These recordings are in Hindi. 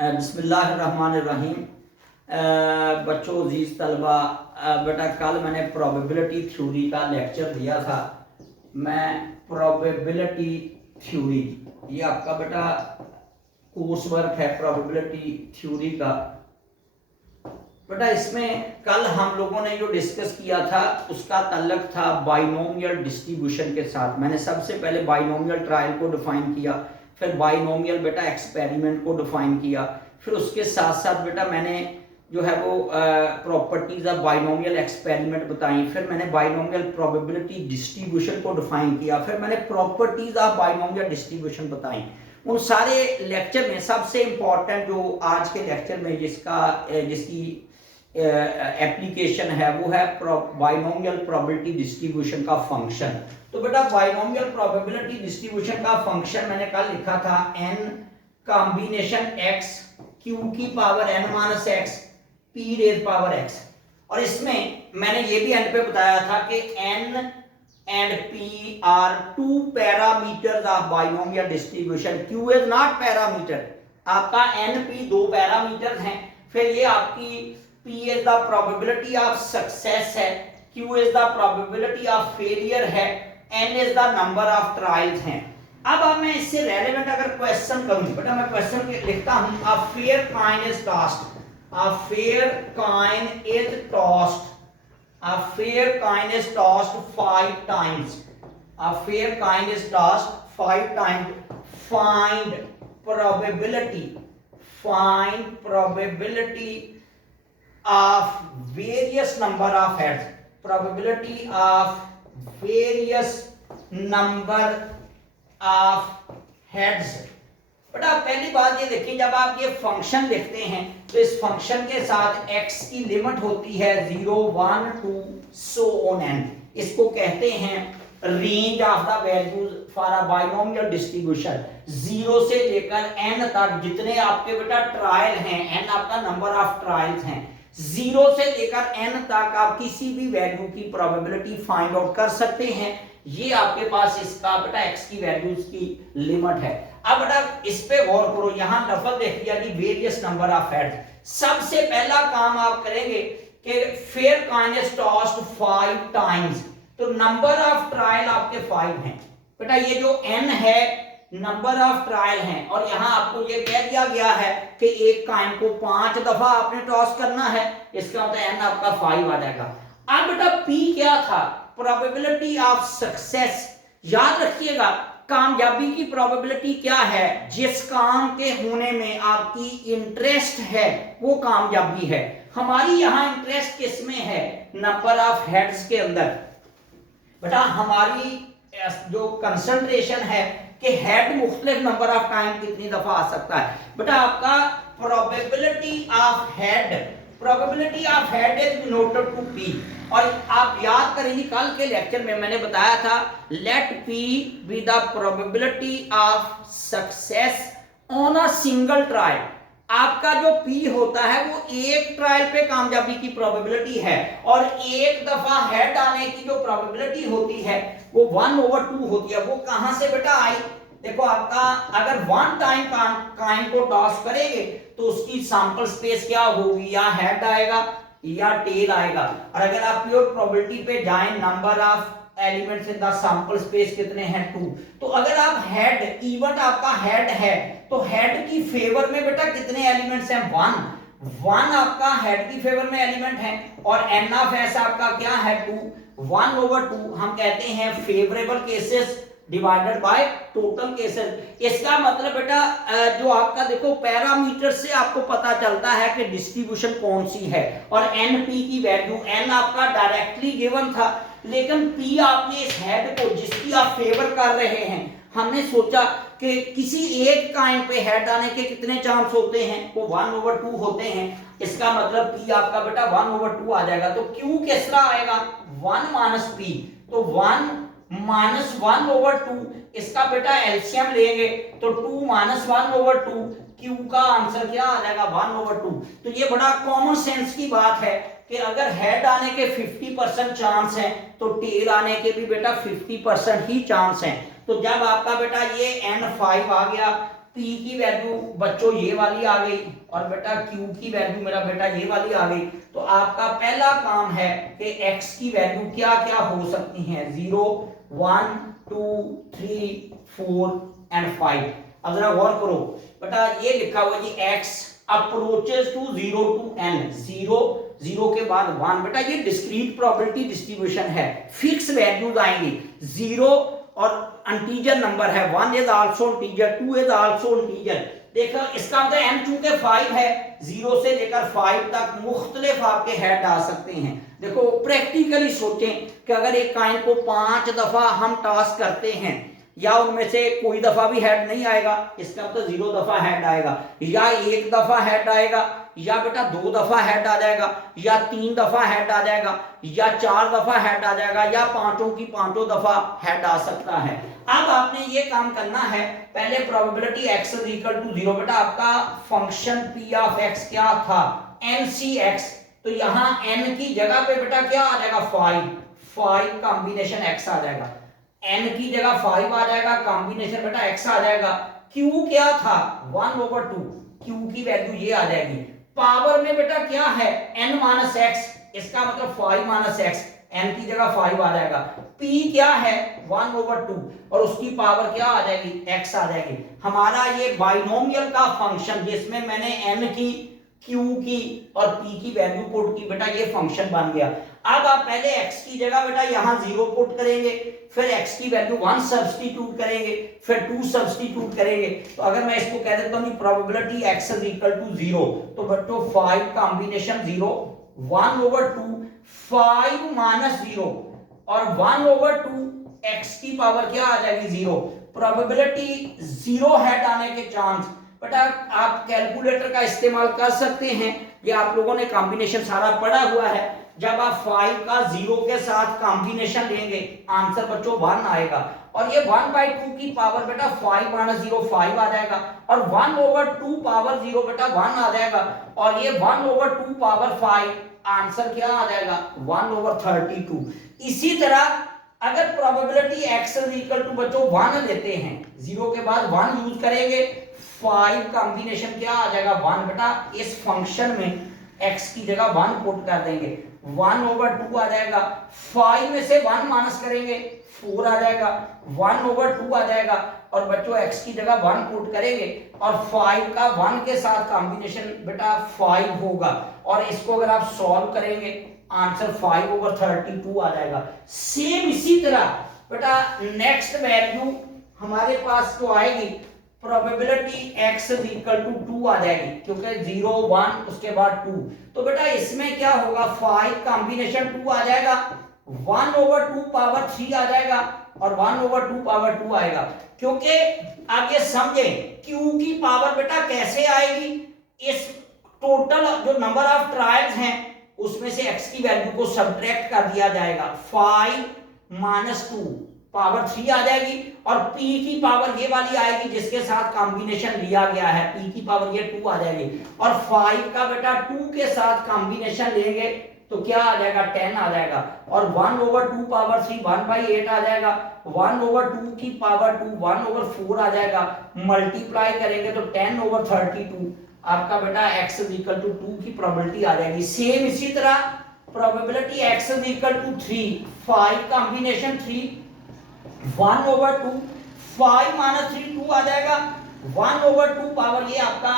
बिस्मिल्लाहिर्रहमानिर्रहीम। बच्चों, अजीज़ तलबा, बेटा कल मैंने प्रोबेबिलिटी थ्योरी का लेक्चर दिया था। मैं प्रोबेबिलिटी थ्योरी, ये आपका बेटा कोर्स वर्क है प्रोबेबिलिटी थ्योरी का। बेटा इसमें कल हम लोगों ने जो डिस्कस किया था उसका ताल्लुक था बाइनोमियल डिस्ट्रीब्यूशन के साथ। मैंने सबसे पहले बाइनोमियल ट्रायल को डिफाइन किया, फिर बाइनोमियल बेटा एक्सपेरिमेंट को डिफाइन किया, फिर उसके साथ साथ बेटा मैंने जो है वो प्रॉपर्टीज ऑफ बाइनोमियल एक्सपेरिमेंट बताई, फिर मैंने बाइनोमियल प्रोबेबिलिटी डिस्ट्रीब्यूशन को डिफाइन किया, फिर मैंने प्रॉपर्टीज ऑफ बाइनोमियल डिस्ट्रीब्यूशन बताई। उन सारे लेक्चर में सबसे इंपॉर्टेंट जो आज के लेक्चर में जिसकी एप्लीकेशन है वो है बाइनोमियल प्रोबेबिलिटी डिस्ट्रीब्यूशन का फंक्शन। तो बेटा बाइनोमियल प्रोबेबिलिटी डिस्ट्रीब्यूशन का फंक्शन मैंने कल लिखा था n कॉम्बिनेशन x q की power n minus x p raise power x। और इसमें मैंने ये भी एंड पे बताया था कि n and p are two parameters of binomial distribution। q is not parameter, आपका n p दो पैरामीटर्स हैं। फिर ये आपकी p is the probability of success है, q is the probability of failure है, n is the number of trials हैं। अब मैं इससे रेलेवेंट अगर क्वेश्चन करूं, बेटा मैं क्वेश्चन लिखता हूं, a fair coin is tossed, a fair coin is tossed, a fair coin is tossed 5 times, a fair coin is tossed 5 times, find probability, find probability of various number of heads, probability of various number of heads। बेटा पहली बात ये देखिए, जब आप ये फंक्शन लिखते हैं तो इस फंक्शन के साथ x की लिमिट होती है 0 1 2 so on n। इसको कहते हैं range of the values for a binomial distribution. 0 से लेकर n तक जितने आपके बेटा ट्रायल हैं, n आपका नंबर ऑफ ट्रायल्स हैं, 0 से लेकर n तक आप किसी भी वैल्यू की प्रोबेबिलिटी फाइंड आउट कर सकते हैं। ये आपके पास इसका बेटा x की वैल्यूज की लिमिट है। अब बेटा इस पे गौर करो, यहां लफ्ज देख लिया कि वेरियस नंबर ऑफ हेड्स। सबसे पहला काम आप करेंगे कि fair coin is tossed 5 times, तो नंबर ऑफ ट्रायल आपके 5 हैं। बेटा ये जो n है नंबर ऑफ ट्रायल हैं, और यहां आपको ये कह दिया गया है कि एक कॉइन को 5 दफा आपने टॉस करना है, इसका मतलब n आपका 5 आ जाएगा। अब बेटा p क्या था? Probability of success. याद रखिएगा कामयाबी की प्रोबेबिलिटी क्या है? जिस काम के होने में आपकी इंटरेस्ट है वो कामयाबी है। हमारी यहां इंटरेस्ट किस में है? नंबर ऑफ हेड्स के अंदर। बेटा हमारी जो कंसंट्रेशन है कि हेड मुख्तलिफ नंबर ऑफ टाइम कितनी दफा आ सकता है। बेटा आपका probability of head, probability of head is denoted to p। और आप याद करेंगे कल के लेक्चर में मैंने बताया था let p be the probability of success on a single trial. आपका जो p होता है वो एक ट्रायल पे कामयाबी की प्रोबेबिलिटी है, और एक दफा हेड आने की जो प्रोबेबिलिटी होती है वो 1/2 होती है। वो कहां से बेटा आई? देखो आपका अगर 1 टाइम कॉइन को टॉस करेंगे तो उसकी सैंपल स्पेस क्या होगी? या हेड आएगा या टेल आएगा। और अगर आप प्योर प्रोबेबिलिटी पे जाएं, number of elements in the sample space कितने हैं? 2। तो अगर आप हेड, इवन आपका हेड है तो हेड की फेवर में बेटा कितने एलिमेंट्स हैं? 1 आपका हेड की फेवर में एलिमेंट है, और n ऑफ s आपका क्या है? 2। 1/2 हम कहते हैं favourable cases divided by total cases. इसका मतलब बेटा जो आपका देखो पैरामीटर से आपको पता चलता है कि डिस्ट्रीब्यूशन कौन सी है। और np की वैल्यू, n आपका डायरेक्टली गिवन था, लेकिन p आपने इस हेड को जिसकी आप फेवर कर रहे हैं, हमने सोचा कि किसी एक कॉइन पे हेड आने के कितने चांस होते हैं? वो 1/2 होते हैं। इसका मतलब p आपका बेटा 1/2 आ जाएगा। तो q किस तरह आएगा? 1 माइनस p। तो 1 माइनस 1/2, इसका बेटा एलसीएम लेंगे तो 2 माइनस 1/2, क्यू का आंसर क्या आ जाएगा? 1/2। तो ये बड़ा कॉमन सेंस की बात है कि अगर हेड आने के 50% चांस हैं तो टेल आने के भी बेटा 50% ही चांस हैं। तो जब आपका बेटा ये n5 आ गया P की वैल्यू बच्चों ये वाली आ गई और बेटा Q की वैल्यू मेरा बेटा ये वाली आ गई। तो आपका पहला काम है कि X की वैल्यू क्या क्या हो सकती हैं, 0 1 2 3 4 एंड 5। अब जरा गौर करो बेटा, ये लिखा हुआ जी X approaches to 0 to n, 0 के बाद 1। बेटा ये डिस्क्रीट प्रोबेबिलिटी डिस्ट्रीब्यूशन है, फिक्स वैल्यूज आएंगी, 0 और इंटीजर नंबर है, 1 is also integer, 2 is also integer. देखो इसका मतलब n चूंकि 5 है, 0 से लेकर 5 तक मुख्तलिफ आपके हेड आ सकते हैं। देखो प्रैक्टिकली सोचें कि अगर एक कॉइन को 5 दफा हम टॉस करते हैं या उनमें से कोई दफा भी हेड नहीं आएगा, इसका मतलब 0 दफा हेड आएगा, या 1 दफा हेड आएगा, या बेटा 2 दफा हेड आ जाएगा, या 3 दफा हेड आ जाएगा, या 4 दफा हेड आ जाएगा, या पांचों की पांचों दफा हेड आ सकता है। अब आपने ये काम करना है, पहले probability x is equal to 0। बेटा आपका फंक्शन p ऑफ x क्या था, ncx, तो यहां n की जगह पे बेटा क्या आ जाएगा, 5 कॉम्बिनेशन x आ जाएगा, n की जगह 5 आ जाएगा, कॉम्बिनेशन बेटा x आ जाएगा। q क्या था, 1/2, q की वैल्यू ये आ जाएगी। पावर में बेटा क्या है, n माइनस x, इसका मतलब 5 माइनस x, n की जगह 5 आ जाएगा। p क्या है, 1/2, और उसकी पावर क्या आ जाएगी, x आ जाएगी। हमारा ये बाइनोमियल का फंक्शन जिसमें मैंने n की, q की और p की वैल्यू पुट की, बेटा ये फंक्शन बन गया। अब आप पहले x की जगह बेटा यहां 0 पुट करेंगे, फिर x की वैल्यू 1 सब्स्टिट्यूट करेंगे, फिर 2 सब्स्टिट्यूट करेंगे। तो अगर मैं इसको कह देता हूं probability x is equal to 0, तो बच्चों 5 कॉम्बिनेशन 0, 1/2, 5 माइनस 0 और 1/2 x की पावर क्या आ जाएगी, 0। प्रोबेबिलिटी 0 हेड आने के चांस, बेटा आप कैलकुलेटर का इस्तेमाल कर सकते हैं, ये आप लोगों ने कॉम्बिनेशन सारा पढ़ा हुआ है। जब आप 5 का 0 के साथ कॉम्बिनेशन लेंगे, आंसर बच्चों 1 आएगा, और ये 1/2 की पावर बेटा 5 माइनस 0 5 आ जाएगा, और 1/2 पावर 0 बेटा 1 आ जाएगा, और ये 1/2 पावर 5 आंसर क्या आ जाएगा, 1/32। इसी तरह अगर probability x is equal to बच्चों 1 लेते हैं, 0 के बाद 1 यूज करेंगे, 5 कॉम्बिनेशन क्या आ जाएगा, 1। बेटा इस फंक्शन में x की जगह 1 पुट कर देंगे, 1/2 आ जाएगा, 5 में से 1 माइनस करेंगे, 4 आ जाएगा, 1/2 आ जाएगा, और बच्चों x की जगह 1 पुट करेंगे, और 5 का 1 के साथ कॉम्बिनेशन बेटा 5 होगा, और इसको अगर आप सॉल्व करेंगे आंसर 5/32 आ जाएगा। सेम इसी तरह बेटा नेक्स्ट वैल्यू हमारे पास तो आएगी, probability x is equal to 2 आ जाएगी, क्योंकि 0 1 उसके बाद 2। तो बेटा इसमें क्या होगा, 5 कॉम्बिनेशन 2 आ जाएगा, 1/2 पावर 3 आ जाएगा, और 1/2 पावर 2 आएगा। क्योंकि आप ये समझें q की पावर बेटा कैसे आएगी, इस टोटल जो नंबर ऑफ ट्रायल्स हैं उसमें से x की वैल्यू को सब्ट्रैक्ट कर दिया जाएगा, 5 माइनस 2 पावर 3 आ जाएगी, और p की पावर ये वाली आएगी जिसके साथ कॉम्बिनेशन लिया गया है, p की पावर ये 2 आ जाएगी, और 5 का बेटा 2 के साथ कॉम्बिनेशन लेंगे तो क्या आ जाएगा, 10 आ जाएगा, और 1/2 पावर 3 1/8 आ जाएगा, 1/2 की पावर 2 1/4 आ जाएगा, मल्टीप्लाई करेंगे तो 10/32 आपका बेटा x इज इक्वल टू 2 की प्रोबेबिलिटी आ जाएगी। सेम इसी तरह probability x is equal to 3, 5 combination 3, 1/2, 5 minus 3 2 आ जाएगा, 1/2 पावर ये आपका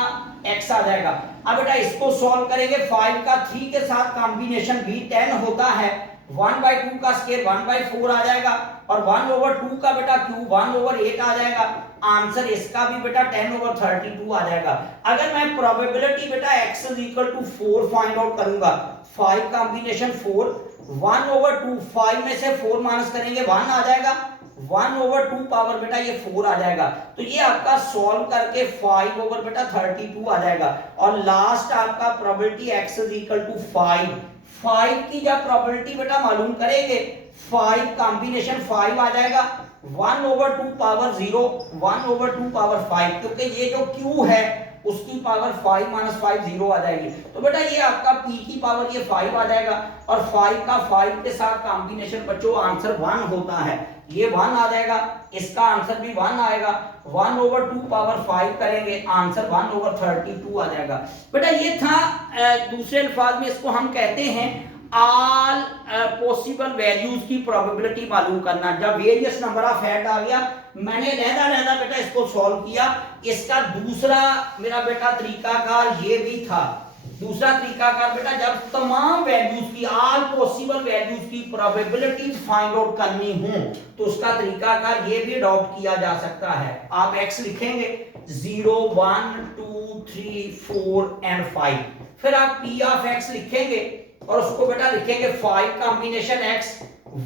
x आ जाएगा। अब बेटा इसको सॉल्व करेंगे, 5 का 3 के साथ कॉम्बिनेशन भी 10 होता है, 1/2 का स्क्वायर 1/4 आ जाएगा, और 1/2 का बेटा क्यूब 1/8 आ जाएगा, आंसर इसका भी बेटा 10/32 आ जाएगा। अगर मैं प्रोबेबिलिटी बेटा x is equal to 4 find out करूंगा, 5 कॉम्बिनेशन 4, 1/2, 5 में से 4 माइनस करेंगे 1 आ जाएगा, 1/2 पावर बेटा ये 4 आ जाएगा। तो ये आपका सॉल्व करके 5/32 आ जाएगा, और लास्ट आपका probability x is equal to 5 की जब प्रोबेबिलिटी बेटा मालूम करेंगे, 5 कॉम्बिनेशन 5 आ जाएगा, 1/2 पावर 0, 1/2 पावर 5, क्योंकि ये जो q है उसकी पावर 5 माइनस 5 0 आ जाएगी। तो बेटा ये आपका p की पावर ये 5 आ जाएगा, और 5 का 5 के साथ कॉम्बिनेशन बच्चों आंसर 1 होता है। ये 1 आ जाएगा, इसका आंसर भी 1 आएगा। 1/2 पावर 5 करेंगे, आंसर 1/32 आ जाएगा। बेटा ये था दूसरे अल्फाज में इसको हम कहते हैं ऑल पॉसिबल वैल्यूज की प्रोबेबिलिटी मालूम करना। जब वेरियस नंबर ऑफ हेड आ गया, मैंने लहदा बेटा इसको सॉल्व किया। इसका दूसरा मेरा बेटा तरीकाकार ये भी था। दूसरा तरीकाकार बेटा जब तमाम वैल्यूज की ऑल पॉसिबल वैल्यूज की प्रोबेबिलिटीज फाइंड आउट करनी हो तो उसका तरीकाकार ये भी अडॉप्ट किया जा सकता है। आप x लिखेंगे 0 1 2 3 4 एंड 5, फिर आप p ऑफ x लिखेंगे और उसको बेटा लिखेंगे 5 combination x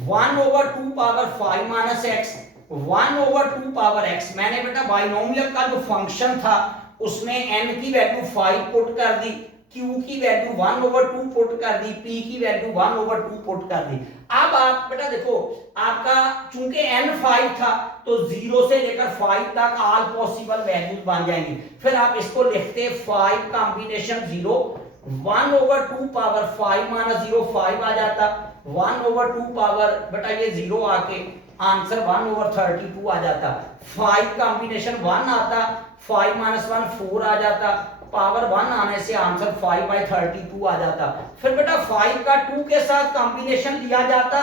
1/2 power 5 minus x 1/2 power x। मैंने बेटा बाइनोमियल का जो फंक्शन था उसमें n की वैल्यू 5 पुट कर दी, q की वैल्यू 1/2 पुट कर दी, p की वैल्यू 1/2 पुट कर दी। अब आप बेटा देखो आपका चूंकि n 5 था तो 0 से लेकर 5 तक ऑल पॉसिबल वैल्यूज बन जाएंगी। फिर आप इसको लिखते 5 कॉम्बिनेशन 0 1/2 पावर 5 माइनस 0 5 आ जाता, 1/2 पावर बेटा ये 0 आके आंसर 1/32 आ जाता। 5 कॉम्बिनेशन 1 आता, 5 माइनस 1 4 आ जाता, पावर 1 आने से आंसर 5/32 आ जाता। फिर बेटा 5 का 2 के साथ कॉम्बिनेशन लिया जाता,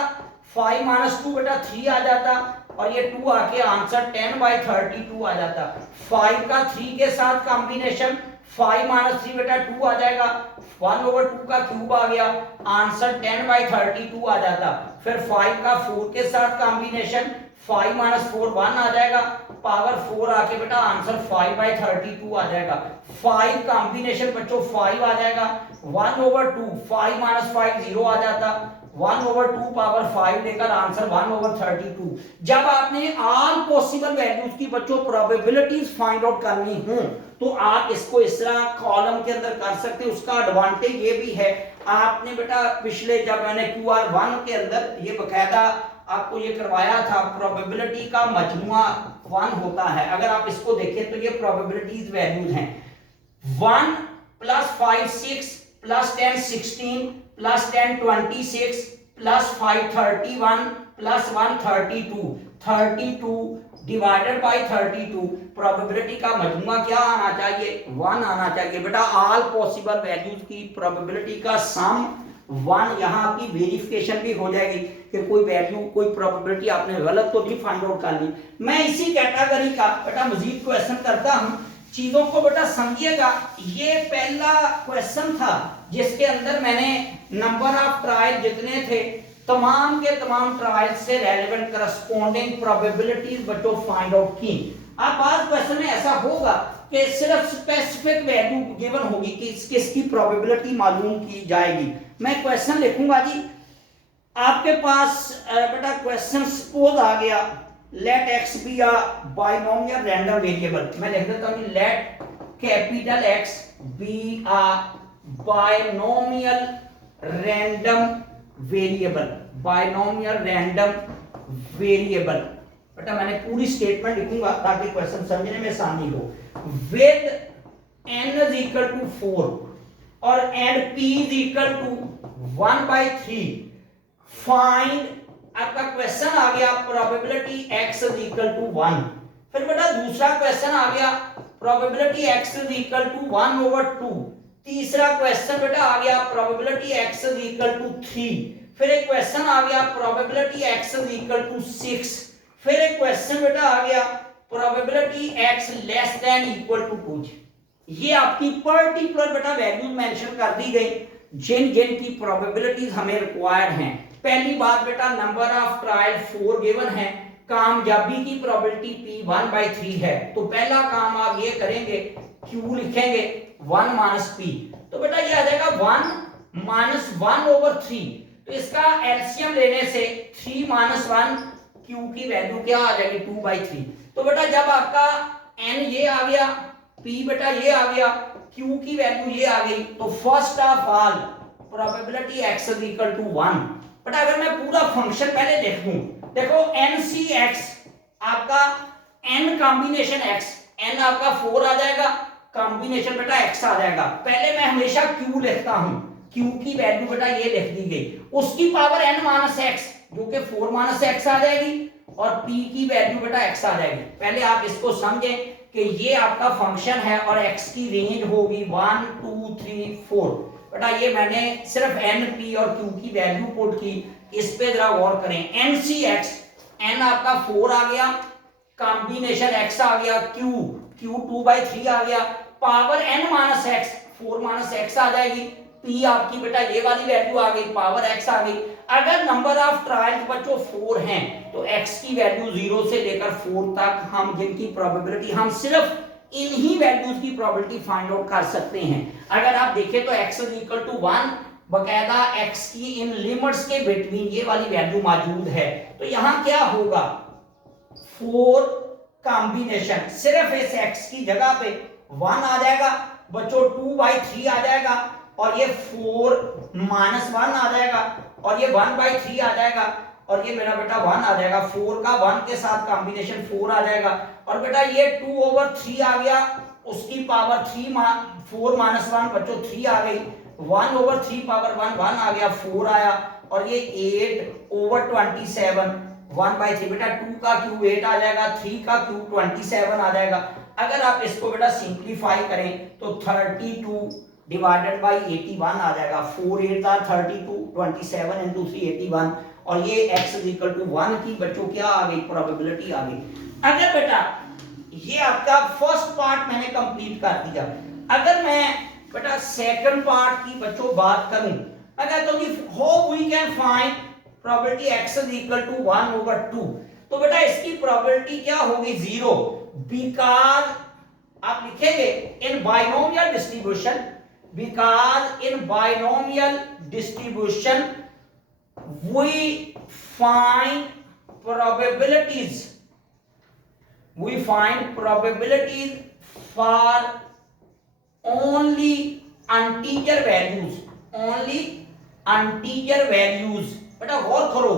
5 माइनस 2 बेटा 3 आ जाता और ये 2 आके आंसर 10/32 आ जाता। 5 का 3 के साथ कॉम्बिनेशन 5 माइनस 3 बेटा 2 आ जाएगा, 1/2 का क्यूब आ गया, आंसर 10/32 आ जाता। फिर 5 का 4 के साथ कॉम्बिनेशन 5 माइनस 4 1 आ जाएगा, पावर 4 आके बेटा आंसर 5/32 आ जाएगा। 5 कॉम्बिनेशन बच्चों 5 आ जाएगा, 1/2 5 माइनस 5 0 आ जाता, 1/2 पावर 5 लेकर आंसर 1/32। जब आपने ऑल पॉसिबल वैल्यूज की बच्चों प्रोबेबिलिटीज फाइंड आउट करनी हो तो आप इसको इस तरह कॉलम के अंदर कर सकते हैं। उसका एडवांटेज ये भी है, आपने बेटा पिछले जब मैंने QR1 के अंदर ये बकायदा आपको ये करवाया था, प्रोबेबिलिटी का मजमुआ 1 होता है। अगर आप इसको देखें तो ये प्रोबेबिलिटीज वैल्यूज हैं 1 + 5 6 + 10 16 + 10 26 + 5 31 + 1 32 32 डिवाइडेड बाय 32। प्रोबेबिलिटी का मजमुआ क्या आना चाहिए? 1 आना चाहिए। बेटा ऑल पॉसिबल वैल्यूज की प्रोबेबिलिटी का सम 1, यहाँ आपकी वेरिफिकेशन भी हो जाएगी कि कोई वैल्यू कोई प्रोबेबिलिटी आपने गलत तो नहीं फाइंड आउट कर ली। मैं इसी कैटेगरी का बेटा मजीद क्वेश्चन करता हूँ, चीजों को बेटा समझिएगा। ये पहला क्वेश्चन था जिसके अंदर मैंने नंबर ऑफ ट्रायल जितने थे तमाम के तमाम ट्रायल से रेलेवेंट करस्पॉन्डिंग प्रोबेबिलिटीज बच्चों फाइंड आउट की। अब आज क्वेश्चन में ऐसा होगा कि सिर्फ स्पेसिफिक वैल्यू गिवन होगी कि किसकी प्रोबेबिलिटी मालूम की जाएगी। मैं क्वेश्चन लिखूंगा जी, आपके पास बेटा क्वेश्चन सपोज आ गया let x be a binomial random variable. मैं लिख देता हूं let capital X be a binomial random variable, binomial random variable. बेटा मैंने पूरी स्टेटमेंट लिखूंगा ताकि क्वेश्चन समझने में आसानी हो। विद n = 4 और एंड p = 1/3 फाइंड, आपका क्वेश्चन आ गया प्रोबेबिलिटी x = 1। फिर बेटा दूसरा क्वेश्चन आ गया प्रोबेबिलिटी x = 1/2। तीसरा क्वेश्चन बेटा आ गया प्रोबेबिलिटी x = 3। फिर एक क्वेश्चन आ गया प्रोबेबिलिटी x = 6। फिर एक क्वेश्चन बेटा आ गया प्रोबेबिलिटी x < 2। ये आपकी पर्टिकुलर बेटा वैल्यूज मेंशन कर दी गई जिन जिन की प्रोबेबिलिटीज हमें रिक्वायर्ड हैं। पहली बात बेटा नंबर ऑफ ट्रायल 4 गिवन है, कामयाबी की प्रोबेबिलिटी p 1/3 है। तो पहला काम आप ये करेंगे q लिखेंगे 1 - p, तो बेटा ये आ जाएगा 1 - 1/3। तो इसका एलसीएम लेने से 3 - 1 q की वैल्यू क्या आ जाएगी 2/3। तो बेटा जब आपका n ये आ गया, p बेटा ये आ गया, q की वैल्यू ये आ गई, तो first of all probability x = 1। बेटा अगर मैं पूरा फंक्शन पहले लिख दूं, देखो NCX आपका n कॉम्बिनेशन x, n आपका 4 आ जाएगा, कॉम्बिनेशन बेटा x आ जाएगा। पहले मैं हमेशा q लिखता हूं, q की वैल्यू बेटा ये लिख दी गई, उसकी पावर n - x जो कि 4 - x आ जाएगी, और p की वैल्यू बेटा x आ जाएगी। पहले आप इसको समझें कि ये आपका फंक्शन है और x की रेंज होगी 1 2 3 4। बेटा ये मैंने सिर्फ n p और q की वैल्यू पुट की, इस पे जरा गौर करें। n c x, n आपका 4 आ गया, कॉम्बिनेशन x आ गया, q 2/3 आ गया, power n minus x 4 minus x आ जाएगी, p आपकी बेटा ये वाली वैल्यू आ गई, पावर x आ गई। अगर नंबर ऑफ ट्रायल्स बच्चों 4 हैं तो x की वैल्यू 0 से लेकर 4 तक हम जिनकी प्रोबेबिलिटी हम सिर्फ इन्हीं वैल्यूज की प्रोबेबिलिटी फाइंड आउट कर सकते हैं। अगर आप देखें तो x इज इक्वल टू 1, बकायदा x की इन लिमिट्स के बिटवीन ये वाली वैल्यू मौजूद है। तो यहां क्या होगा, 4 कॉम्बिनेशन सिर्फ इस x की जगह पे 1 आ जाएगा बच्चों, 2/3 आ जाएगा और ये 4 माइनस 1 आ जाएगा और ये 1/3 आ जाएगा और ये मेरा बेटा 1 आ जाएगा। 4 का 1 के साथ कॉम्बिनेशन 4 आ जाएगा और बेटा ये 2/3 आ गया, उसकी पावर 3 4 माइनस 1 बच्चों 3 आ गई, 1/3 पावर 1 1 आ गया, 4 आया और ये 8/27 1/3। बेटा 2 का क्यूब 8 आ जाएगा, 3 का क्यूब 27 आ जाएगा। अगर आप इसको बेटा सिंप्लीफाई करें तो 32 डिवाइडेड बाई 81 आ जाएगा। 4 8 32, 27 into 3 81 और ये x इज इक्वल टू 1 की बच्चों क्या आ गई, प्रोबेबिलिटी आ गई। अगर बेटा ये आपका फर्स्ट पार्ट मैंने कंप्लीट कर दिया, अगर मैं बेटा सेकंड पार्ट की बच्चों बात करूं, अगर तो how we can find probability x is equal to 1/2, तो बेटा इसकी प्रोबेबिलिटी क्या होगी, 0, बिकॉज आप लिखेंगे in binomial distribution, because in binomial distribution we find probabilities for only integer values। बेटा गौर करो,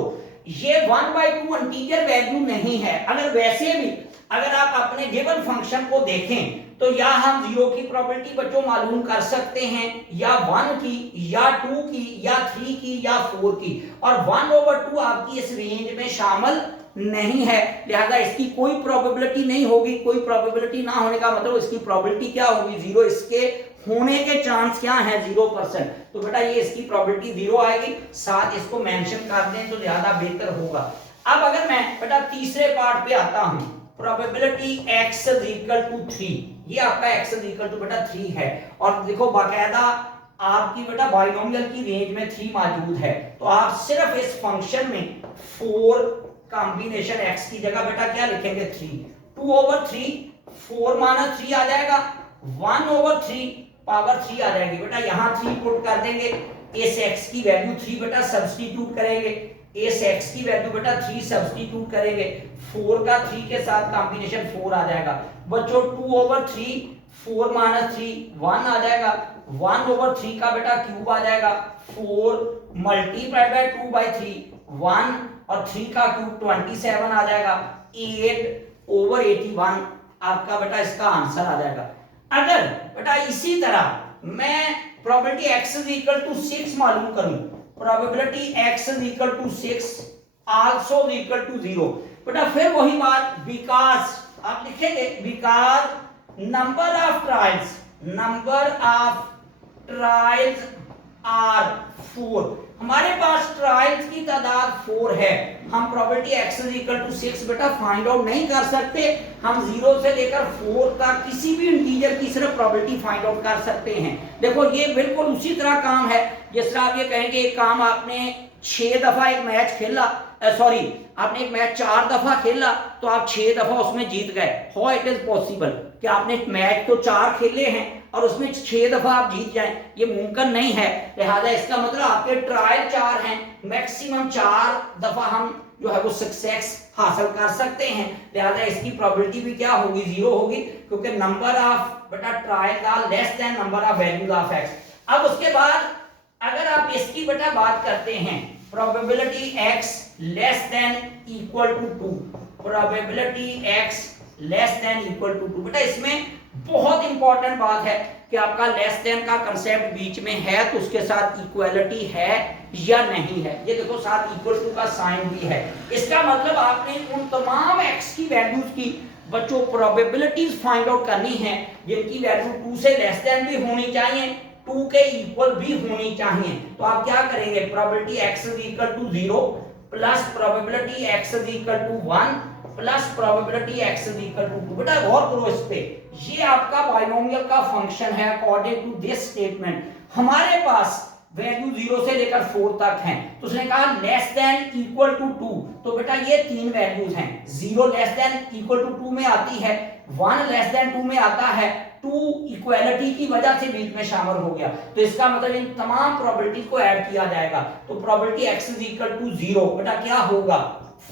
ये 1/2 इंटीजर वैल्यू नहीं है। अगर वैसे भी अगर आप अपने गिवन फंक्शन को देखें तो या हम 0 की प्रोबेबिलिटी बच्चों मालूम कर सकते हैं, या 1 की, या 2 की, या 3 की, या 4 की, और 1/2 आपकी इस रेंज में शामिल नहीं है, लिहाजा इसकी कोई प्रोबेबिलिटी नहीं होगी। कोई प्रोबेबिलिटी ना होने का मतलब इसकी प्रोबेबिलिटी क्या होगी, 0। इसके होने के चांस क्या है, 0%। तो बेटा ये इसकी प्रोबेबिलिटी 0 आएगी, साथ इसको मेंशन कर दें तो ज्यादा बेहतर होगा। अब अगर मैं बेटा तीसरे पार्ट पे आता हूं, probability x is equal to 3, ये आपका x इज इक्वल टू बेटा 3 है और देखो बाकायदा आपकी बेटा बाइनोमियल की रेंज में 3 मौजूद है, तो आप सिर्फ इस फंक्शन में 4 कॉम्बिनेशन x की जगह बेटा क्या लिखेंगे, 3, 2/3, 4 माइनस 3 आ जाएगा, 1/3 पावर 3 आ जाएगी। बेटा यहां 3 पुट कर देंगे, इस x की वैल्यू 3 बेटा सब्स्टिट्यूट करेंगे, इस x की वैल्यू बेटा 3 सब्स्टिट्यूट करेंगे, 4 का 3 के साथ कॉम्बिनेशन 4 आ जाएगा बच्चों, 2/3 4 माइनस 3 1 आ जाएगा, 1/3 का बेटा क्यूब आ जाएगा, 4 मल्टीप्लाइड बाय 2/3 1 और 3 का क्यूब 27 आ जाएगा, 8/81 आपका बेटा इसका आंसर आ जाएगा। अगर बेटा इसी तरह मैं probability x is equal to 6 मालूम करूं, probability x is equal to 6 also is equal to 0, बेटा फिर वही बात, बिकॉज आप लिखेंगे because number of trials are 4, हमारे पास ट्रायल्स की तादाद 4 है, हम probability x is equal to 6 बेटा फाइंड आउट नहीं कर सकते। हम 0 से लेकर 4 तक किसी भी इंटीजर की सिर्फ प्रोबेबिलिटी फाइंड आउट कर सकते हैं। देखो ये बिल्कुल उसी तरह काम है जिस तरह आप ये कहेंगे एक काम आपने 6 दफा एक मैच खेला, सॉरी आपने एक मैच 4 दफा खेला तो आप 6 दफा उसमें जीत गए। हाउ इट इज पॉसिबल कि आपने मैच तो 4 खेले हैं और उसमें 6 दफा आप जीत जाएं, ये मुमकिन नहीं है। लिहाजा इसका मतलब आपके ट्रायल 4 हैं, मैक्सिमम 4 दफा हम जो है वो सक्सेस हासिल कर सकते हैं, लिहाजा इसकी प्रोबेबिलिटी भी क्या होगी, 0 होगी, क्योंकि नंबर ऑफ बेटा ट्रायल का less than number of values of x। अब उसके बाद अगर आप इसकी बेटा बात करते हैं, probability x less than equal to 2, probability x less than equal to 2, बेटा इसमें बहुत इंपॉर्टेंट बात है, कि आपका लेस देन का कंसेप्ट बीच में है तो उसके साथ इक्वलिटी है या नहीं है। ये देखो साथ इक्वल टू का साइन भी है। इसका मतलब आपने उन तमाम x की वैल्यूज की बच्चों प्रोबेबिलिटीज फाइंड आउट करनी है जिनकी वैल्यू 2 से लेस देन भी होनी चाहिए, 2 के इक्वल भी होनी चाहिए। तो आप क्या करेंगे, probability x is equal to 0 plus probability x is equal to 1 plus probability x is equal to 2। बेटा गौर करो इस पे, ये आपका बाइनोमियल का फंक्शन है। अकॉर्डिंग टू दिस स्टेटमेंट हमारे पास वैल्यू 0 से लेकर 4 तक है, तो उसने कहा लेस देन इक्वल टू 2, तो बेटा ये तीन वैल्यूज हैं। 0 लेस देन इक्वल टू 2 में आती है, 1 लेस देन 2 में आता है, 2 इक्वालिटी की वजह से बीच में शामिल हो गया। तो इसका मतलब इन तमाम प्रोबेबिलिटी को ऐड किया जाएगा। तो probability x is equal to 0 बेटा क्या होगा,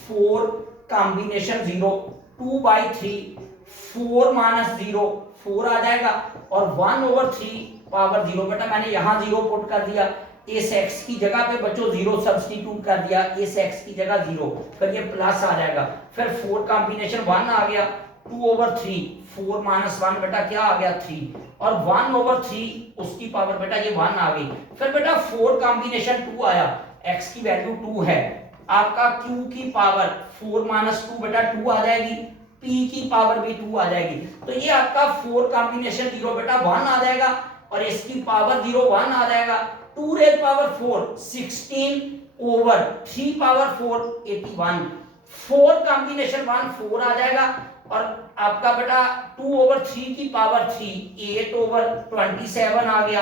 4 कॉम्बिनेशन 0, 2/3, 4 माइनस 0 4 आ जाएगा और 1/3 पावर 0। बेटा मैंने यहाँ 0 पुट कर दिया, इस x की जगह पे बच्चों 0 सब्स्टिट्यूट कर दिया, इस x की जगह 0, फिर ये प्लस आ जाएगा, फिर 4 कॉम्बिनेशन 1 आ गया, 2/3, 4 माइनस 1 बेटा क्या आ गया 3, और 1/3 उसकी पावर बेटा ये 1 आ गई। फिर बेटा 4 कॉम्बिनेशन 2 आया, x की वैल्यू 2 है, आपका q की पावर 4 माइनस 2 बेटा 2 आ जाएगी, p की पावर भी 2 आ जाएगी। तो ये आपका 4 कॉम्बिनेशन 0 बेटा 1 आ जाएगा और इसकी पावर 0 1 आ जाएगा, 2 raise power 4 16 over 3 power 4 81, 4 combination 1 4 आ जाएगा और आपका बेटा 2/3 की पावर 3 8/27 आ गया,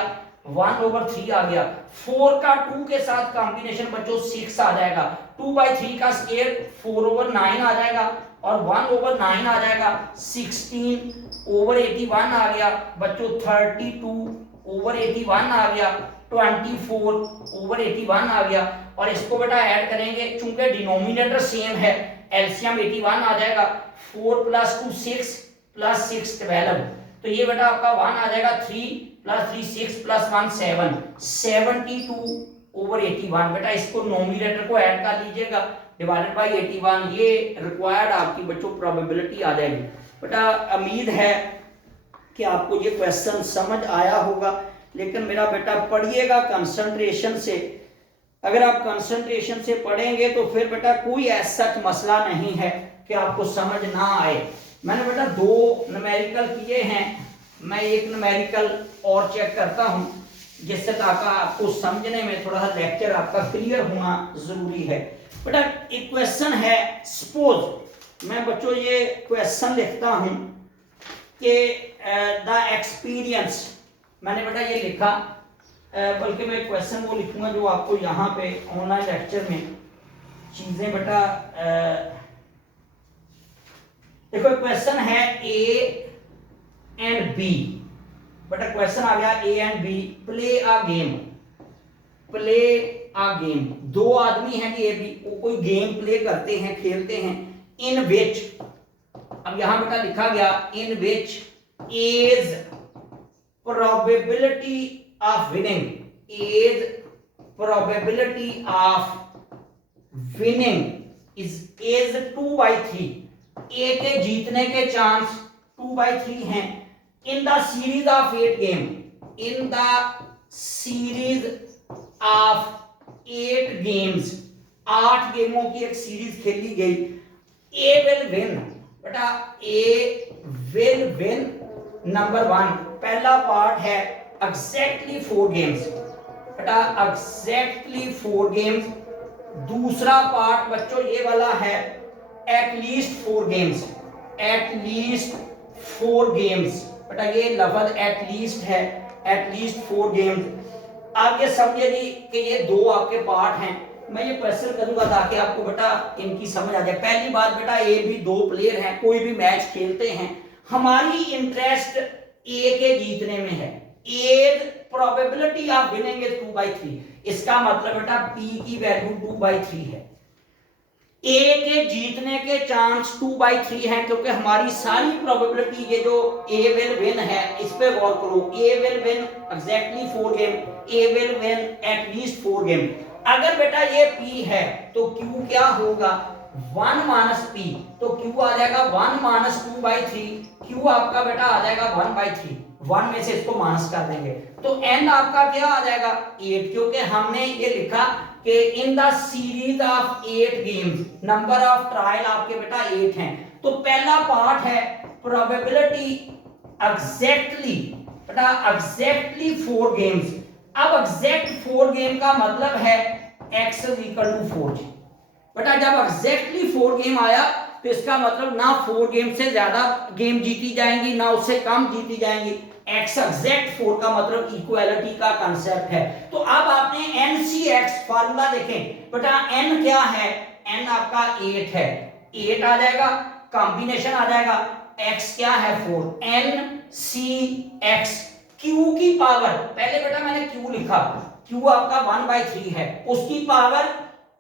1/3 आ गया, 4 का 2 के साथ कॉम्बिनेशन बच्चों 6 आ जाएगा, 2/3 का स्क्वायर 4/9 आ जाएगा और 1/9 आ जाएगा, 16/81 आ गया बच्चों, 32/81 आ गया, 24/81 आ गया। और इसको बेटा ऐड करेंगे, चूंकि डिनोमिनेटर सेम है, एलसीएम 81 आ जाएगा, 4 + 2 6 + 6 12, तो ये बेटा आपका 1 आ जाएगा, 3 + 3 6 + 1 7, 72/81। बेटा इसको नोमिनेटर को ऐड कर लीजिएगा, डिवाइडेड बाय 81, ये रिक्वायर्ड आपकी बच्चों प्रोबेबिलिटी आ जाएगी। बेटा उम्मीद है कि आपको ये क्वेश्चन समझ आया होगा, लेकिन मेरा बेटा पढ़िएगा कंसंट्रेशन से। अगर आप कंसंट्रेशन से पढ़ेंगे तो फिर बेटा कोई ऐसा मसला नहीं है कि आपको समझ ना आए। मैंने बेटा 2 न्यूमेरिकल किए हैं, मैं एक न्यूमेरिकल और चेक करता हूं जिससे ताकि आपको समझने में थोड़ा सा लेक्चर आपका क्लियर होना जरूरी है। बेटा एक क्वेश्चन है, सपोज मैं बच्चों ये क्वेश्चन लिखता हूं कि द एक्सपीरियंस, मैंने बेटा ये लिखा, बल्कि मैं क्वेश्चन वो लिखूंगा जो आपको यहाँ पे ऑनलाइन लेक्चर में चीजें बेटा देखो क्वेश्चन है A एंड B। बेटा क्वेश्चन आ गया A and B, play a game, play a game, 2 आदमी हैं कि A B, वो कोई गेम प्ले करते हैं, खेलते हैं, इन विच, अब यहां बेटा लिखा गया in which is probability of winning, is probability of winning is 2/3, A के जीतने के चांस 2/3 हैं, in the series of 8 game, in the series of 8 games, 8 गेमों की एक सीरीज खेली गई, A will win, बेटा A will win नंबर 1, पहला पार्ट है एग्जैक्टली 4 गेम्स, बेटा एग्जैक्टली 4 गेम्स। दूसरा पार्ट बच्चों ये वाला है एटलीस्ट 4 गेम्स, एटलीस्ट 4 गेम्स, बेटा ये लफ्ज एटलीस्ट है, एटलीस्ट 4 गेम्स। आप ये समझिए जी कि ये 2 आपके पार्ट हैं। मैं ये क्वेश्चन करूंगा ताकि आपको बेटा इनकी समझ आ जाए। पहली बात बेटा ए भी 2 प्लेयर हैं, कोई भी मैच खेलते हैं, हमारी इंटरेस्ट ए के जीतने में है, ए प्रोबेबिलिटी ऑफ विनिंग इज 2/3, इसका मतलब बेटा पी की वैल्यू 2/3 है, ए के जीतने के चांस 2/3 हैं, क्योंकि हमारी सारी प्रोबेबिलिटी ये जो ए विल विन है इस पे गौर करो, A will win exactly 4 game, A will win at least 4 game. अगर बेटा ये पी है तो क्यू क्या होगा 1 माइनस पी, तो क्यू आ जाएगा 1 माइनस 2/3, क्यू आपका बेटा आ जाएगा 1/3, 1 में से इसको माइनस कर देंगे तो n आपका क्या आ जाएगा 8, क्योंकि हमने ये लिखा कि in the series of 8 games number of trial आपके बेटा 8 हैं। तो पहला पार्ट है प्रोबेबिलिटी एग्जैक्टली बेटा एग्जैक्टली 4 गेम्स। अब एग्जैक्ट 4 गेम का मतलब है x = 4। बेटा जब एग्जैक्टली 4 गेम आया तो इसका मतलब ना 4 गेम से ज्यादा गेम जीती जाएंगी ना उससे कम जीती जाएंगी। x एग्जैक्ट 4 का मतलब इक्वालिटी का कंसेप्ट है। तो अब आपने NCX फार्मूला देखें बेटा n क्या है, n आपका 8 है, 8 आ जाएगा, कॉम्बिनेशन आ जाएगा x क्या है 4, NCX q की पावर, पहले बेटा मैंने q लिखा, q आपका 1/3 है, उसकी पावर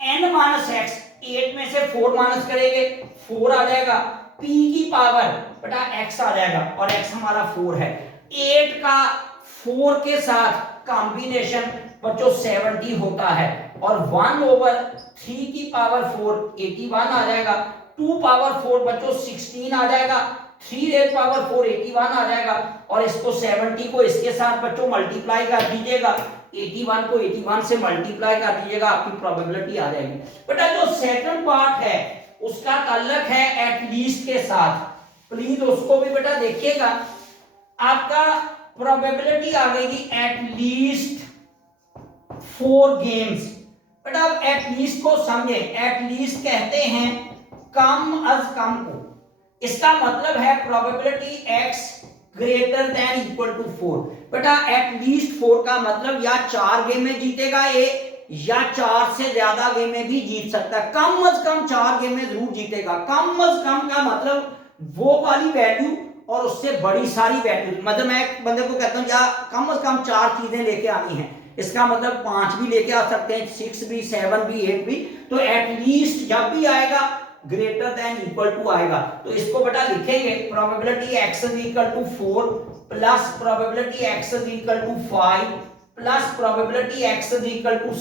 n माइनस x, 8 में से 4 माइनस करेंगे 4 आ जाएगा, p की पावर बेटा x आ जाएगा और x हमारा 4 है। 8 का 4 के साथ कॉम्बिनेशन बच्चों 70 होता है और 1/3 की पावर 4 81 आ जाएगा, 2 पावर 4 बच्चों 16 आ जाएगा, 3 रेज़ पावर 4 81 आ जाएगा और इसको 70 को इसके साथ बच्चों मल्टीप्लाई कर दीजिएगा, 81 को 81 से मल्टीप्लाई कर दीजिएगा, आपकी प्रोबेबिलिटी आ जाएगी। बेटा जो सेकंड पार्ट है उसका ताल्लुक है एटलीस्ट के साथ, प्लीज उसको भी बेटा देखिएगा। आपका प्रोबेबिलिटी आ गई एटलीस्ट 4 गेम्स। बेटा अब एटलीस्ट को समझे, एटलीस्ट कहते हैं कम अज कम को, इसका मतलब है probability x greater than equal to 4। बेटा एटलीस्ट 4 का मतलब या 4 गेम में जीतेगा ये या 4 से ज्यादा गेम में भी जीत सकता है, कम अज कम 4 गेम में जरूर जीतेगा। कम अज कम का मतलब वो वाली वैल्यू और उससे बड़ी सारी वैल्यू, मतलब मैं एक बंदे को कहता हूं या कम से कम 4 चीजें लेके आनी है, इसका मतलब 5 भी लेके आ सकते हैं, 6 भी, 7 भी, 8 भी। तो एटलीस्ट जब भी आएगा ग्रेटर देन इक्वल टू आएगा तो इसको बेटा लिखेंगे probability x = 4 plus probability x = 5 plus probability x =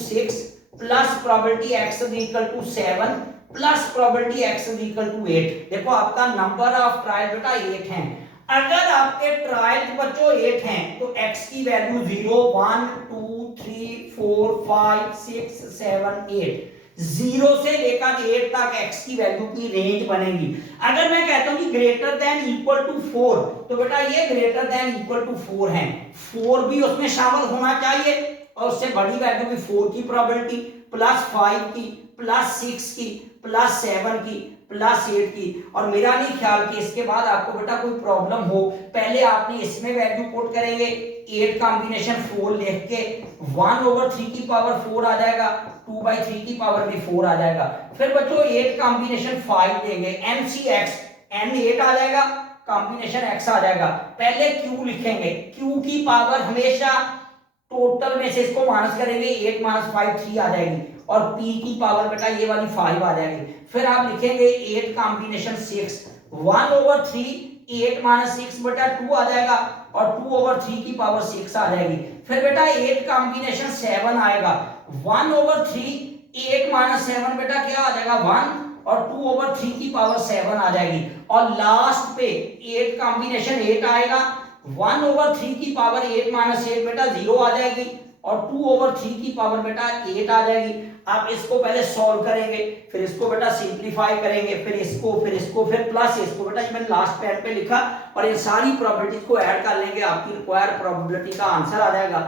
6 plus probability x = 7 plus probability x = 8। देखो आपका नंबर ऑफ ट्रायल बेटा 8 हैं। अगर आपके ट्रायल बच्चों 8 हैं तो x की वैल्यू 0 1 2 3 4 5 6 7 8, 0 से लेकर 8 तक x की वैल्यू की रेंज बनेगी। अगर मैं कहता हूं कि ग्रेटर देन इक्वल टू 4 तो बेटा ये ग्रेटर देन इक्वल टू 4 है, 4 भी उसमें शामिल होना चाहिए और उससे बड़ी वैल्यू भी 4 की प्रोबेबिलिटी प्लस 5 की प्लस 6 की प्लस 7 की प्लस 8 की। और मेरा नहीं ख्याल कि इसके बाद आपको बेटा कोई प्रॉब्लम हो, पहले आपने इसमें वैल्यू पुट करेंगे 8 कॉम्बिनेशन 4 लिख के 1/3 की पावर 4 आ जाएगा, 2/3 की पावर भी 4 आ जाएगा। फिर बच्चों 8 कॉम्बिनेशन 5 देंगे, NCX n 8 आ जाएगा, कॉम्बिनेशन x आ जाएगा। पहले q लिखेंगे, q की पावर हमेशा टोटल में से इसको माइनस करेंगे, 8 - 5 3 आ जाएगी और p की पावर बेटा ये वाली 5 आ जाएगी। फिर आप लिखेंगे 8 कॉम्बिनेशन 6, 1/3 8 - 6 बेटा 2 आ जाएगा और 2/3 की पावर 6 आ जाएगी। फिर बेटा 8 कॉम्बिनेशन 7 आएगा, 1/3 8 - 7 बेटा क्या आ जाएगा 1 और 2/3 की पावर 7 आ जाएगी। और लास्ट पे 8 कॉम्बिनेशन 8 आएगा, 1/3 की पावर 8 - 8 बेटा 0 आ जाएगी और 2/3 की पावर बेटा 8 आ जाएगी। आप इसको पहले सॉल्व करेंगे, फिर इसको बेटा सिंपलीफाई करेंगे, फिर इसको फिर प्लस इसको, बेटा ये मैंने लास्ट पेन पे लिखा और ये सारी प्रोबेबिलिटीज को ऐड कर लेंगे, आपकी रिक्वायर्ड प्रोबेबिलिटी का आंसर आ जाएगा।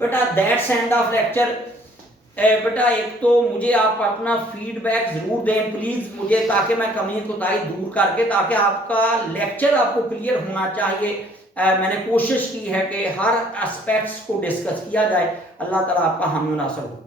बेटा दैट्स एंड ऑफ लेक्चर। बेटा एक तो मुझे आप अपना फीडबैक जरूर दें प्लीज मुझे, ताकि मैं कमी कोताही दूर करके, ताकि आपका लेक्चर आपको क्लियर होना चाहिए। मैंने कोशिश की है कि हर एस्पेक्ट्स को डिस्कस किया जाए। अल्लाह ताला आपका हामी नासर हो।